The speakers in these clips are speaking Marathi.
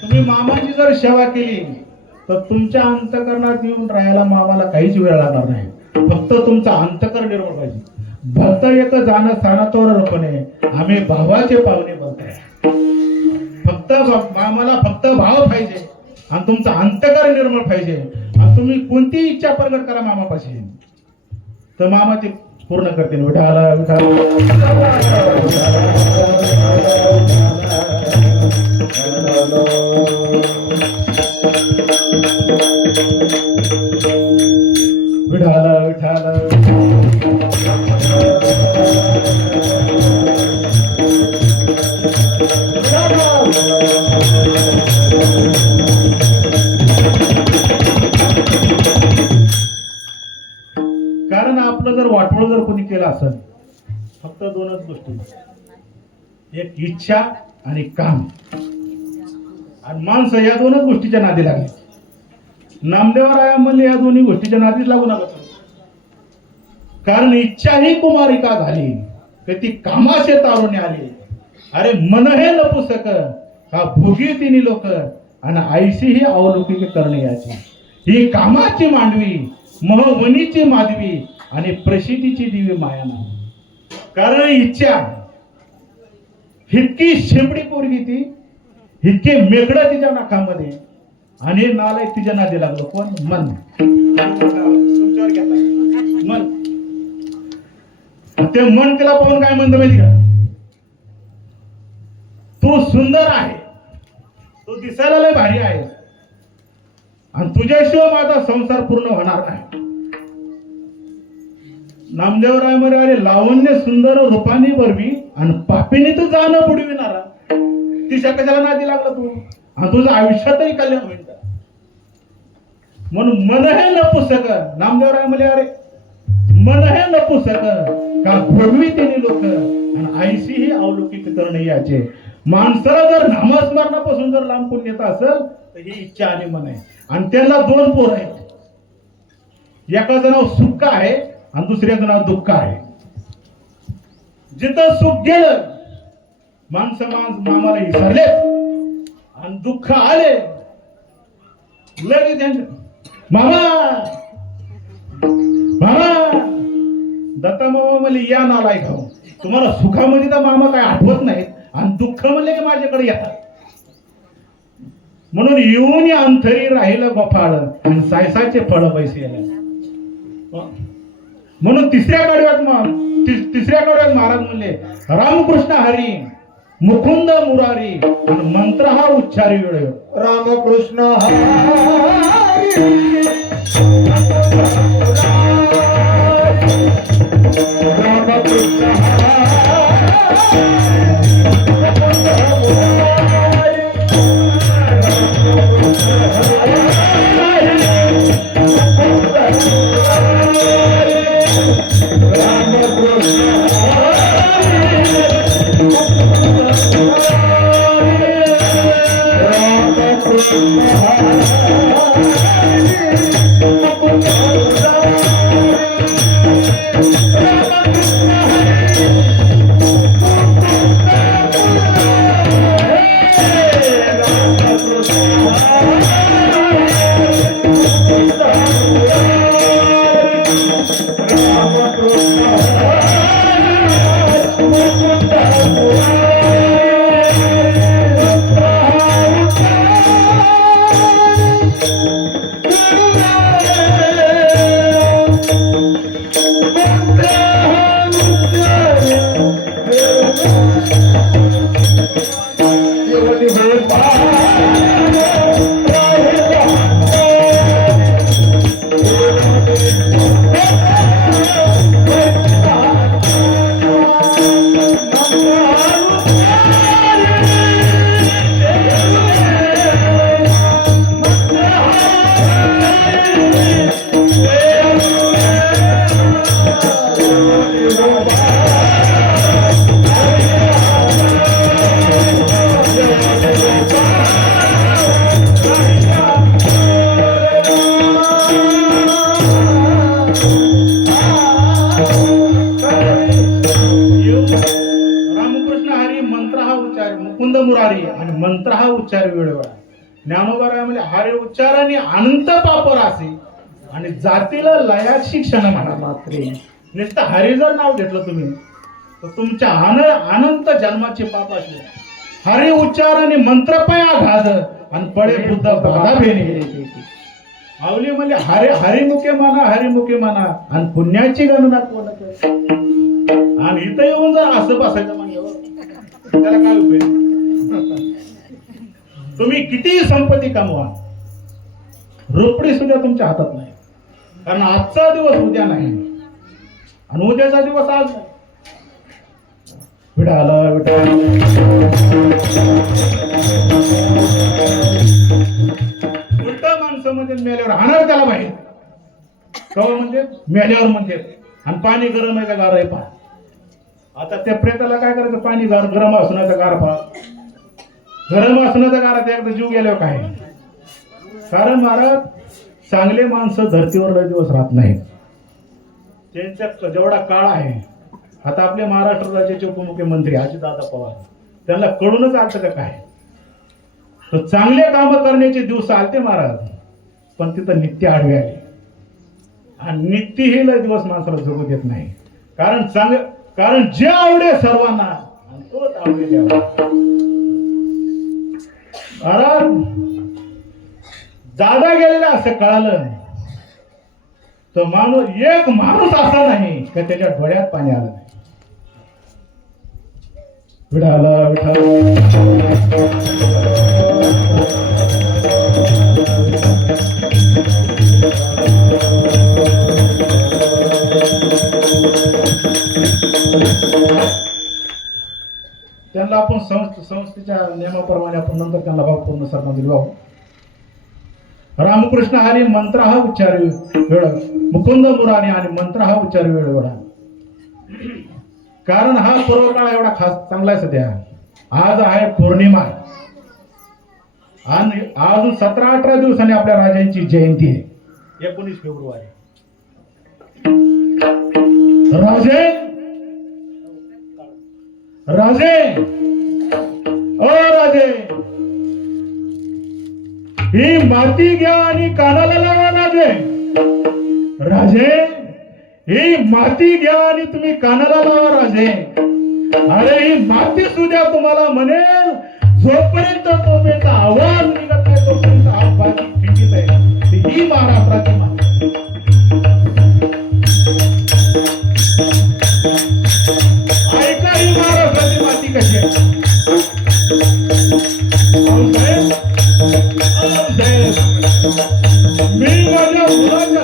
तुम्ही मामाची जर सेवा केली तर तुमच्या अंतकरणात येऊन राहायला मामाला काहीच वेळ लागणार नाही. फक्त तुमचा अंतकरण निर्मळ पाहिजे. भक्त एक जाणं सानातोर रोखणे आम्ही भावाचे पाहुणे बोलताय. फक्त मामाला फक्त भाव पाहिजे आणि तुमचं अंतकरण निर्मळ पाहिजे आणि तुम्ही कोणती इच्छा प्रगट करा मामापाशी तर मामा ते पूर्ण करते. विठाला विठाला विठाला कारण आपलं जर वाटोळ जर कोणी केलं असेल फक्त दोनच गोष्टी, एक इच्छा आणि काम. आणि माणसं या दोनच गोष्टीच्या नादी लागली. नामदेवराया म्हणले या दोन्ही गोष्टीच्या नादीच लागू नका. कारण इच्छा ही कुमारिका झाली तर ती कामाचे तारुण्य आली. अरे मन हे नपुसक का भोगी तिन्ही लोक आणि आईशी ही अवलौकिक करणे याची. ही कामाची मांडवी महवनीची माधवी आणि प्रसिद्धीची दिवी माया नाव. कारण इच्छा इतकी शेंबडी पोरगी ती, इतके मेकडं तिच्या नाकामध्ये आणि नालायक तिच्या नादी लागलो. कोण? मन. तुमच्यावर घेतला मन. ते मन तिला पाहून काय म्हणतो माहिती का? तू सुंदर आहे, तू दिसायला लय भारी आहे आणि तुझ्याशिवाय माझा संसार पूर्ण होणार नाही. नामदेवराय म्हणे अरे लावण्य सुंदर रूपाने भरवी आणि पापीने तू जाणं बुडविणारा. तिच्या कशाला नादी लागला तू आणि तुझं आयुष्यातही कल्याण होईल. म्हणून मन हे नपुसक. नामदेवराय म्हणे अरे मन हे नपुसक का भोगवी तिने लोक आणि आईशी ही अवलौकिक करणे याचे. माणसाला जर नामस्मरणापासून जर लांब कोण येत असेल तर ही इच्छा आणि मन आहे. आणि त्यांना दोन पोर आहेत. एकाचं नाव सुख आहे आणि दुसऱ्याचं नाव दुःख आहे. जिथं सुख गेलं माणसं मामाला विसरले आणि दुःख आले लगेच मामा मामा दत्ता मामा म्हणले या नालाय खाऊ. तुम्हाला सुखामध्ये तर मामा काय आठवत नाहीत आणि दुःख म्हणले की माझ्याकडे येतात. म्हणून येऊन अंतरी राहिलं गोपाळ आणि सायसाचे फळ पैसे आले. म्हणून तिसऱ्या कडव्यात महाराज म्हणले रामकृष्ण हरी मुकुंद मुरारी आणि मंत्र हा उच्चारी वेळ. रामकृष्ण हरी उच्चार मुकुंद मुरारी आणि मंत्र हा उच्चार वेळोवेळा. ज्ञानोबा राय म्हणजे हरे उच्चाराने अनंत पापर असे आणि जातीला लयात शिक्षण म्हणा. मात्रे नुसतं हरी जर नाव घेतलं तुम्ही तर तुमच्या अनंत जन्माचे पाप असले. हरी उच्चाराने मंत्र पया घाद आणि पळे बुद्ध बाधा भेणे. आवली म्हणजे हरिमुखे म्हणा आणि पुण्याची गणना कोण करे? आणि इथं येऊन जर असं बसायचं म्हणलं त्याला काय उपयोग? तुम्ही किती संपत्ती कमवा, रोपडी सुद्धा तुमच्या हातात नाही. कारण आजचा दिवस उद्या नाही आणि उद्याचा दिवस आज नाही. विठाला उलट माणसं म्हणजे मेल्यावर हाणार त्याला बाहेर कवा म्हणजे मेल्यावर म्हणजे. आणि पाणी गरम आहे का गार आहे पहा. आता त्या प्रेताला काय करायचं? पाणी गरम असण्याचा गार पहा. गरम असण्याचा गारात एकदा जीव गेल्यावर काय? कारण महाराज चांगले माणसं धर्तीवर लय दिवस राहत नाहीत. त्यांचा जेवढा काळ आहे, आता आपल्या महाराष्ट्र राज्याचे उपमुख्यमंत्री अजितदादा पवार त्यांना कळूनच आलं का काय? तर चांगले काम करण्याचे दिवस आलते महाराज, पण तिथं नित्य आडवे आले. आणि नित्य हे लय दिवस माणसाला जगू देत नाही. कारण जे आवडे सर्वांना तोच आवडे द्यावा. महाराज दादा गेलेला असं कळालं तर एक माणूस असा नाही का त्याच्या डोळ्यात पाणी आलं नाही. विठाला त्यांना आपण संस्थेच्या नियमाप्रमाणे आपण नंतर त्यांना भावपूर्ण सरपंच भाऊ रामकृष्ण हरी मंत्र हा उच्चार वेळ मुकुंद मुरारी आणि मंत्र हा उच्चार वेळोवेळा. कारण हा पूर्व काळ एवढा खास चांगला आहे. सध्या आज आहे पौर्णिमा आणि अजून 17-18 दिवसांनी आपल्या राजांची जयंती आहे 19 फेब्रुवारी. राजे ओ राजे, ही माती घ्या आणि कानाला लावा. राजे ही माती घ्या आणि तुम्ही कानाला लावा. राजे अरे ही माती सुद्धा तुम्हाला म्हणेल जोपर्यंत तोमेचा आवाज निघत नाही तोपर्यंत हात बाजी खिंडीत आहे. ही महाराष्ट्राची माती. ऐका ही महाराष्ट्राची माती कशी आहे. मी माझ्या मुलाच्या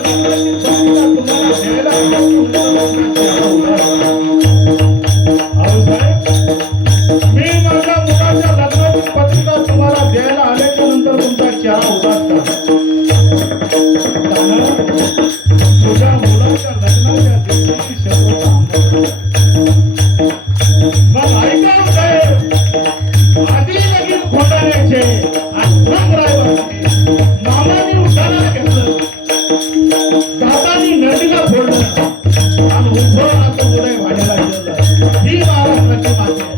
तुम्हाला लग्नाची पत्रिका तुम्हाला द्यायला आल्याच्या नंतर तुमचा चेहरा उदास तुझ्या मुलाच्या लग्नाच्या दिवशी मग ऐका साहेब, आधी लगीन घोटाळ्याचे मामानी उठायला घेतलं, दादानी नदीला फोडलं आणि उभं असं उदय वाढायला गेलं. ही महाराष्ट्राची माती आहे.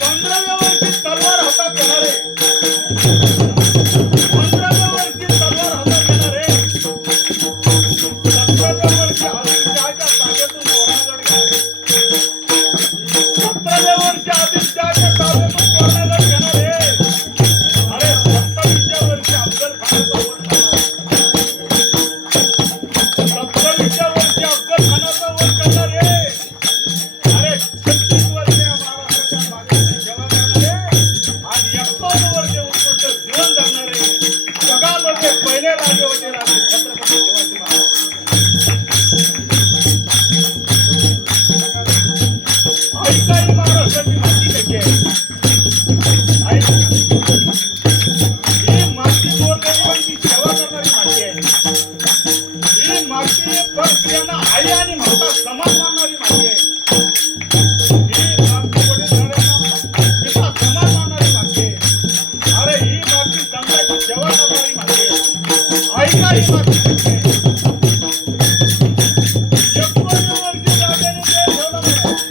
15व्या वर्षी तलवार हातात घेणारे, 15व्या वर्षी तलवार हातात घेणारे, 17व्या वर्षी आदित्यच्या ताब्यातून गोरागड घेणारे, 17व्या वर्षी आदित्यच्या ताब्यातून गोरागड घेणारे, अरे 27व्या वर्षी अफजल खानाचा वर करणारे, 27व्या वर्षी अफजल खानाचा वर करणारे, अरे 36 वर्षे महाराष्ट्राच्या बागेची सेवा करणारे आणि 51 वर्षे उत्कृष्ट जीवन जगणारे जगामध्ये पहिले राजे होते राजे छत्रपती शिवाजी महाराज. ऐका ही महाराष्ट्राची माती कशी आहे. ही माती गोरगरिबांची सेवा करणारी माती आहे. ही माती परस्त्रियांना आई आणि माता समान मानणारी माती आहे. ही माती वडीलधाऱ्यांना पिता समान मानणारी माती आहे. अरे ही माती संतांची सेवा करणारी माती आहे. ऐका ही माती कशी आहे. 51 वर्षी राजाने देश ठेवला नाही.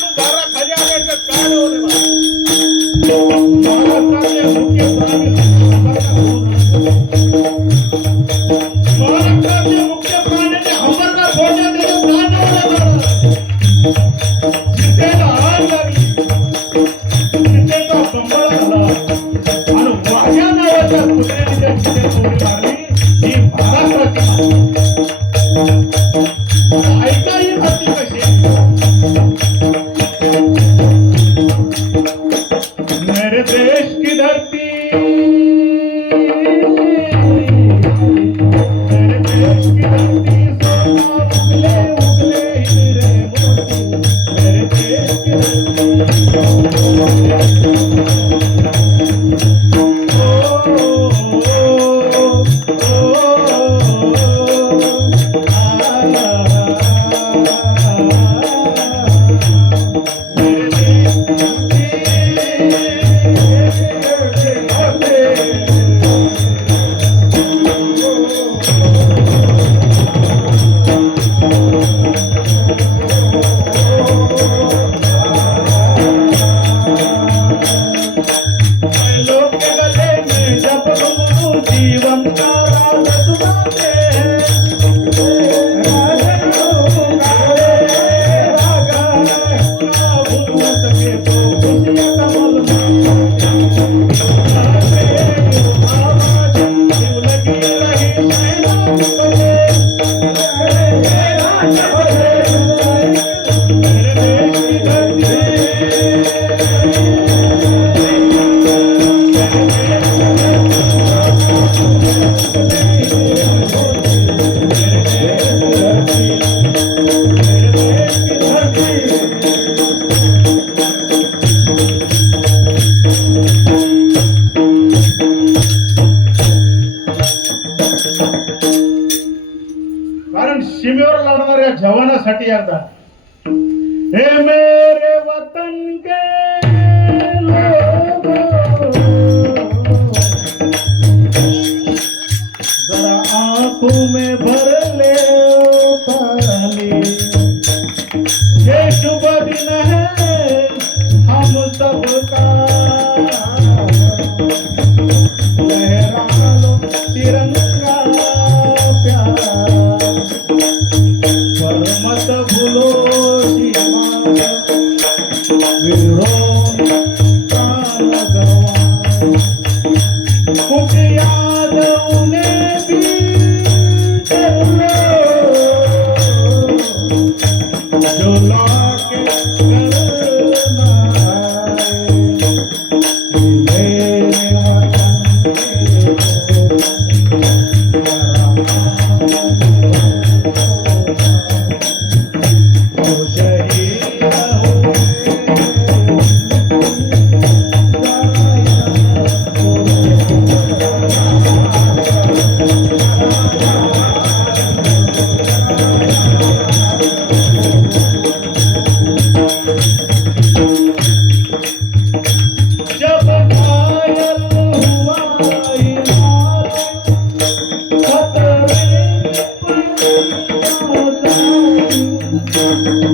तू बारा खाली आणायचं काय रे बाळा? महाराष्ट्राचे मुख्य प्राणी महाराष्ट्राचे मुख्य प्राण्याने हमरला फोडण्यात दिलं काय रे सीतेला आग लागली, सीतेचा कंबळ झाला आणि माझ्या नावाच्या कुत्र्याने त्या सीतेला उडी मारली. ही महाराष्ट्राची ऐका ही माती कशी. मेरे देश की धरती, मेरे देश की धरती, सोना उगले उगले हीरे मोती. मेरे देश की धरती, जीवन का राज तुम्हारे कारण सीमेवर लढणाऱ्या जवानासाठी एकदा हे मेरे वतन के लोगों, जरा आंखों में भर ले पानी. ये शुभ दिन है हम सबका, लहरा लो तिरंगा प्यारा, पर मत भूलो सीमा वीरों का लगवान. कुछ याद उन्हें भी कर लो जो लौट के करना है. मेरे वतन के शहीद जब घायल हुआ इमारत, खतरे पर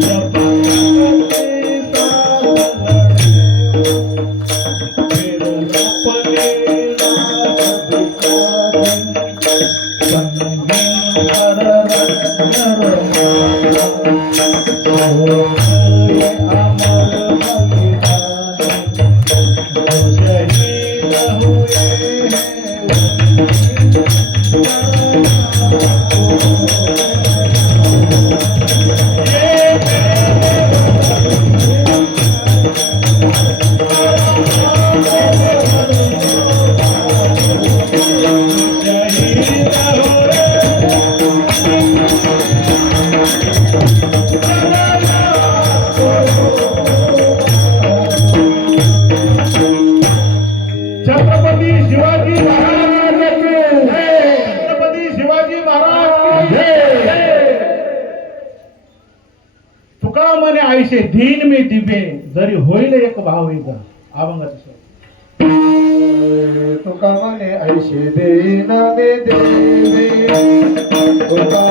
जब फिर अपने छत्रपती शिवाजी महाराज की जय. छत्रपती शिवाजी महाराज की जय. तुका म्हणे आयशे धीन मी दिवे, जरी होईल एक भाव एक अभंगाचा. तुका म्हणे ऐशे देईन मे देवे, तुका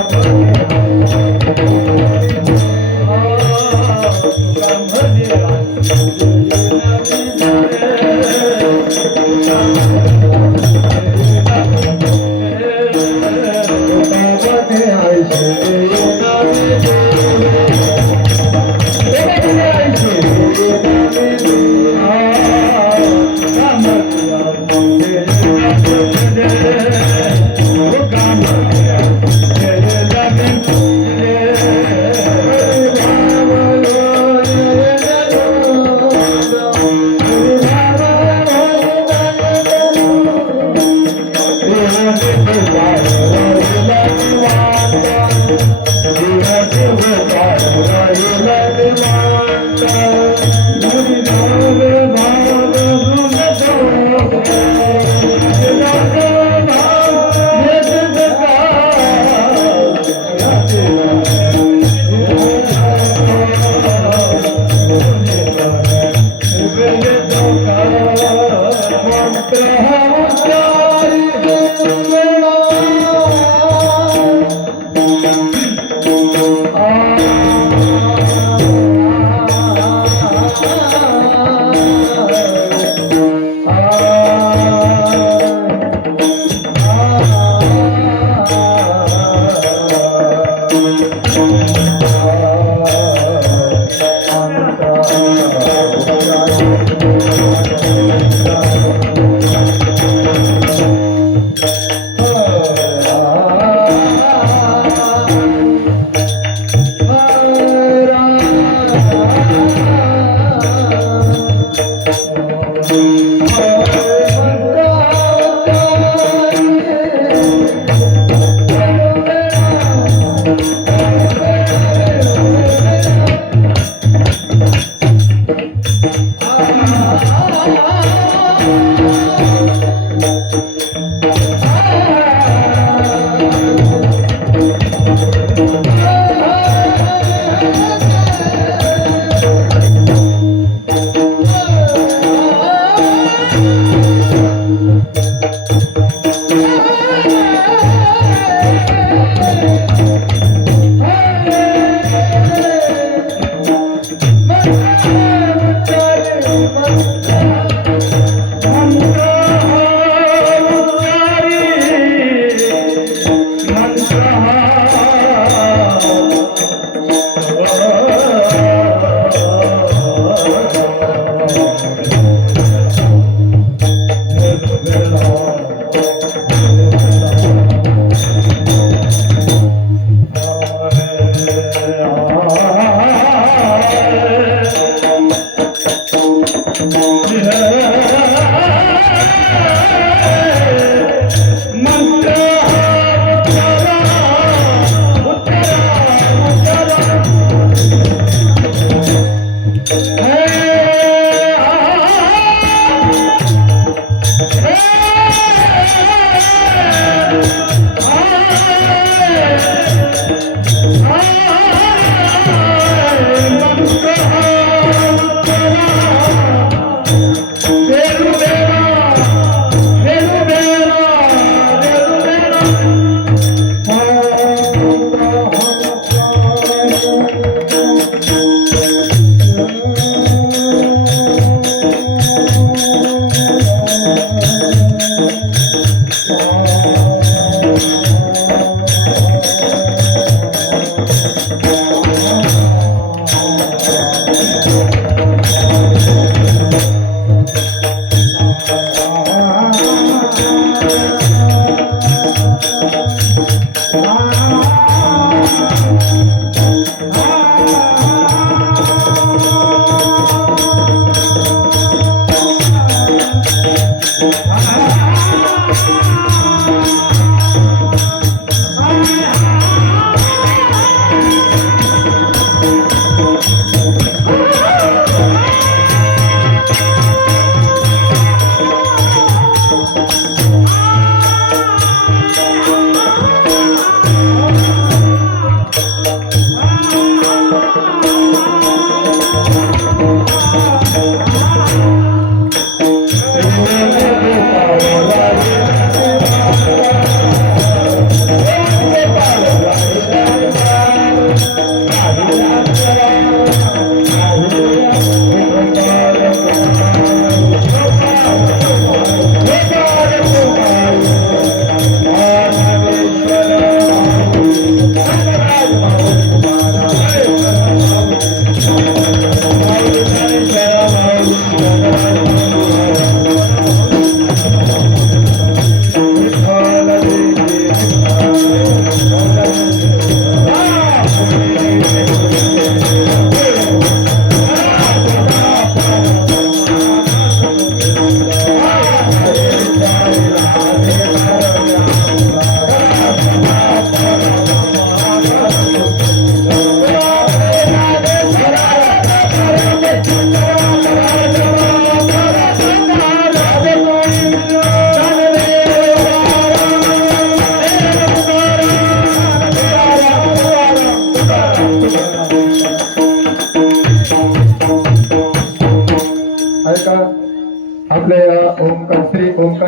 म्हणे ऐसे देना में देवे ऐसे देना में देवे काम किया वो काम किया तेरे लगे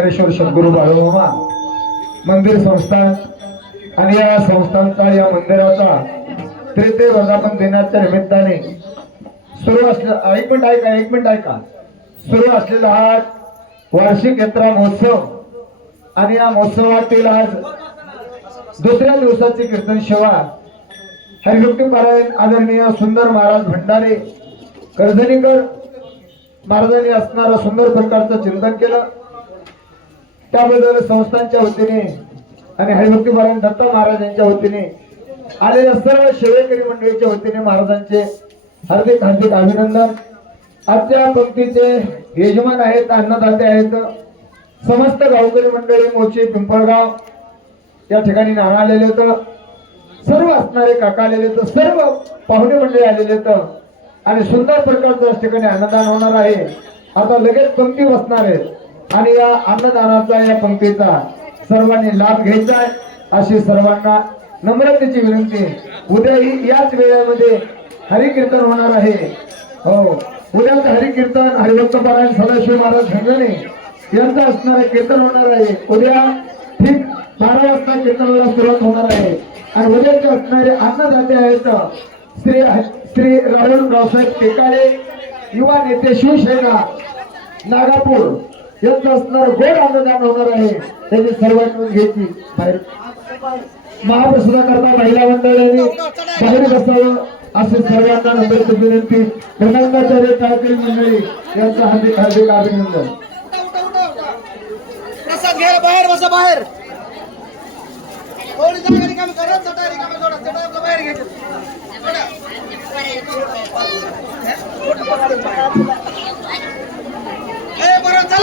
ज्ञानेश्वर सद्गुरू बाळूमामा मंदिर संस्थान आणि या संस्थांचा या मंदिराचा तृतीय वर्धापन दिनाच्या निमित्ताने सुरू असलेला एक मिनिट ऐका सुरू असलेला हा वार्षिक यात्रा महोत्सव आणि या महोत्सवातील आज दुसऱ्या दिवसाची कीर्तन सेवा हरिभक्ती पारायण आदरणीय सुंदर महाराज भंडारे कर्जनीकर महाराजांनी असणारं सुंदर प्रकारचं चिंतन केलं. त्याबद्दल संस्थांच्या वतीने आणि हरिभक्ती पारायण दत्ता महाराज यांच्या वतीने आलेल्या सर्व सेवेकरी मंडळीच्या वतीने महाराजांचे हार्दिक हार्दिक अभिनंदन. आजच्या पंक्तीचे यजमान आहेत, अन्नदाते आहेत, समस्त गावकरी मंडळी मोचे पिंपळगाव या ठिकाणी नाना आलेले तर सर्व असणारे काका आलेले तर सर्व पाहुणे मंडळी आलेले तर आणि सुंदर प्रकारचं या ठिकाणी अन्नदान होणार आहे. आता लगेच पंक्ती बसणार आहेत आणि या अन्नदानाचा या पंक्तीचा सर्वांनी लाभ घ्यायचा आहे अशी सर्वांना नम्रतेची विनंती. उद्याही याच वेळेमध्ये हरिकीर्तन होणार आहे. हो, उद्याच हरिकीर्तन हरिभक्त पारायण सदाशिव महाराज झंगणे यांचं असणारे कीर्तन होणार आहे. उद्या ठीक 12 वाजता कीर्तनाला सुरुवात होणार आहे आणि उद्याचे असणारे अन्नदाते आहेत श्री राहुल रावसाहेब टेकाळे युवा नेते शिवसेना नागापूर यांचं असणारं गोड अन्नदान होणार आहे. त्याची सर्वांनी घ्यायची बाहेर महाप्रसादा करता महिला मंडळांनी बाहेर बसावं असे सर्वांना नम्र विनंती. धनंदाचार्य टाळकरी मंडळी यांचं हार्दिक हार्दिक अभिनंदन. प्रसाद घ्यायला बाहेर बसा बाहेर थोडी जागा रिकामी करा चटा रिकामी सोडा चटा आपलं बाहेर घ्यायचं ए बरं चला